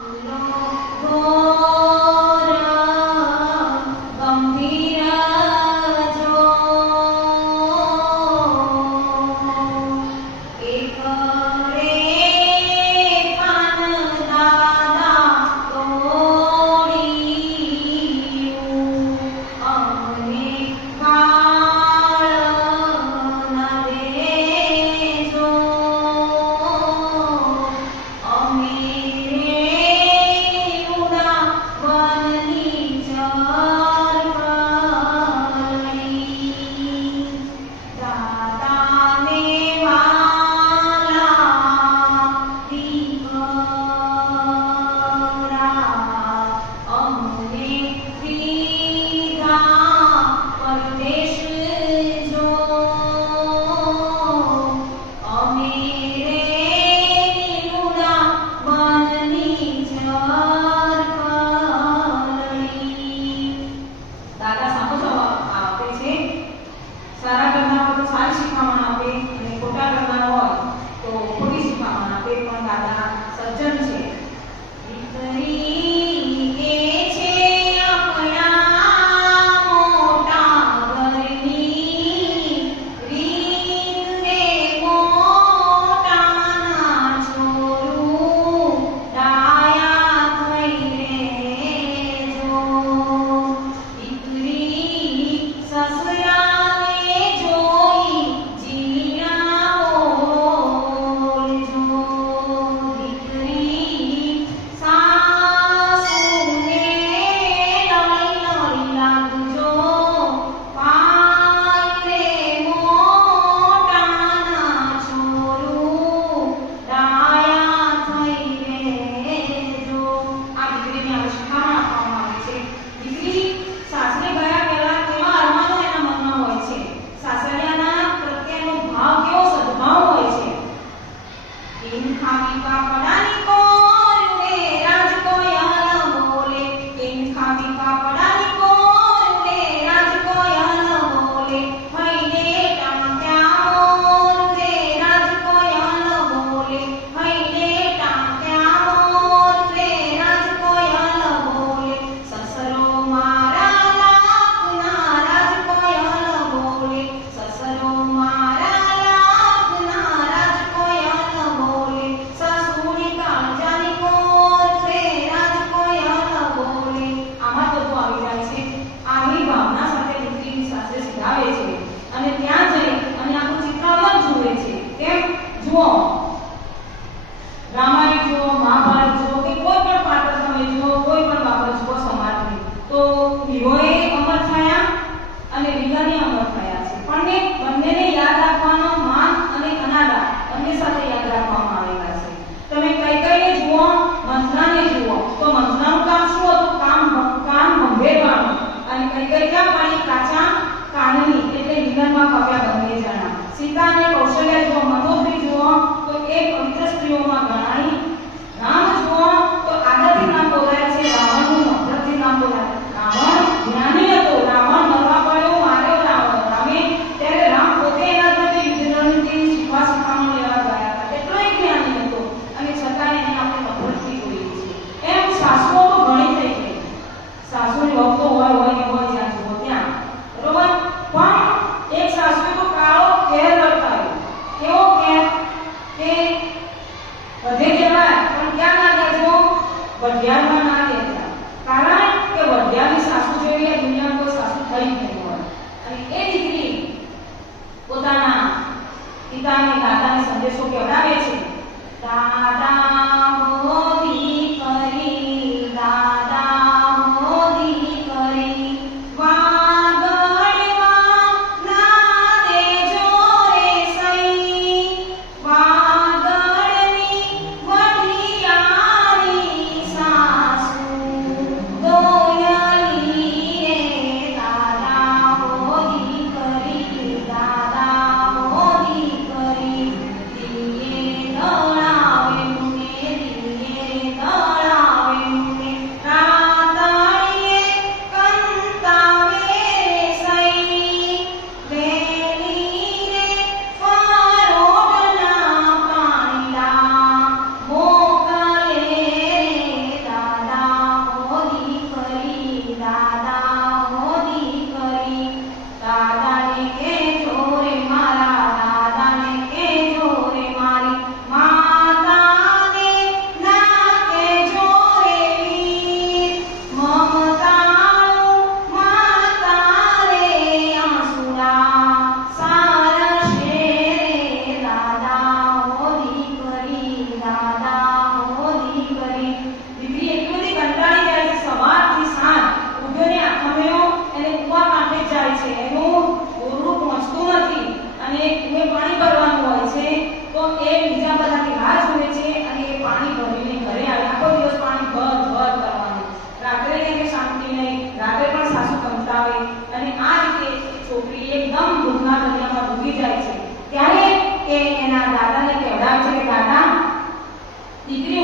了。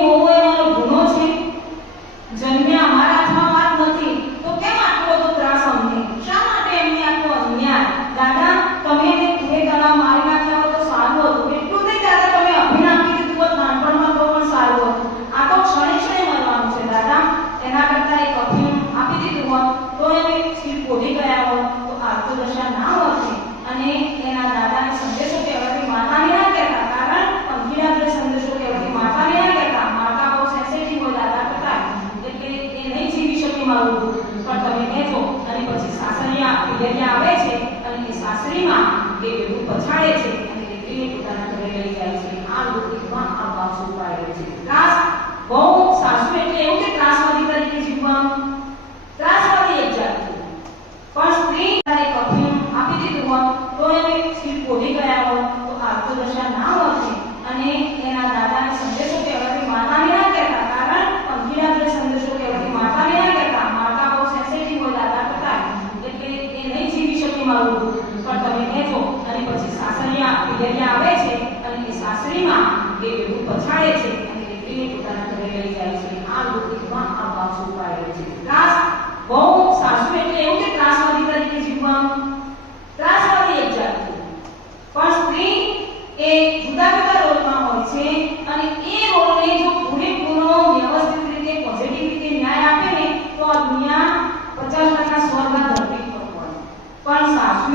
over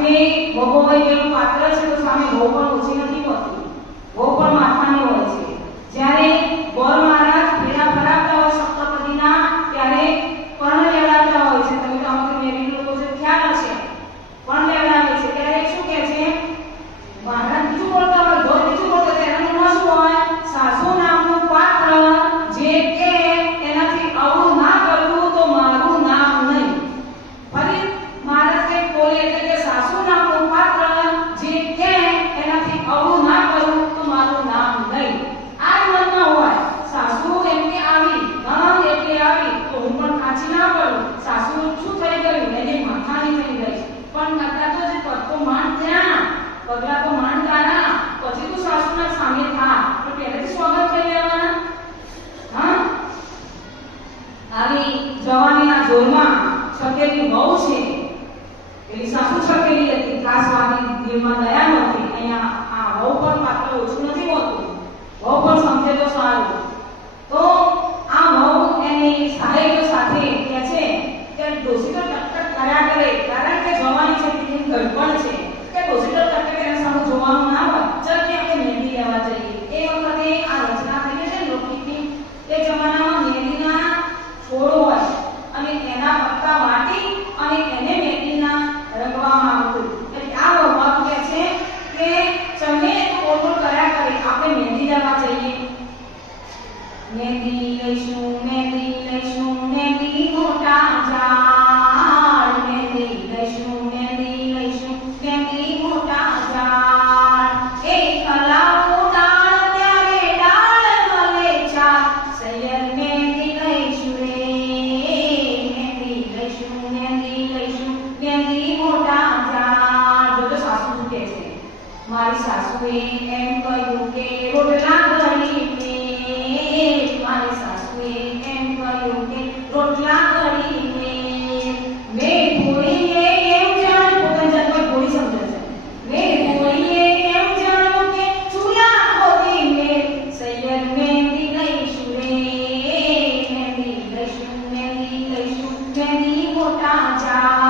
સ્વામીને વહો તેનું પાત્ર છે તો સ્વામી વહો પણ ઓછી નથી આપવા માટે અને એને મેં ને એમ કહ્યું કે રોટલા કરીને મે ભોળીએ એમ જાણ્યું પોતાની જાતને ભોળી સમજે છે મે ભોળીએ એમ જાણ્યું કે ચૂલા ખોદીને સૈયદ મહેંદી લઈશું રે મહેંદી લઈશું મહેંદી લઈશું મહેંદી મોટા જા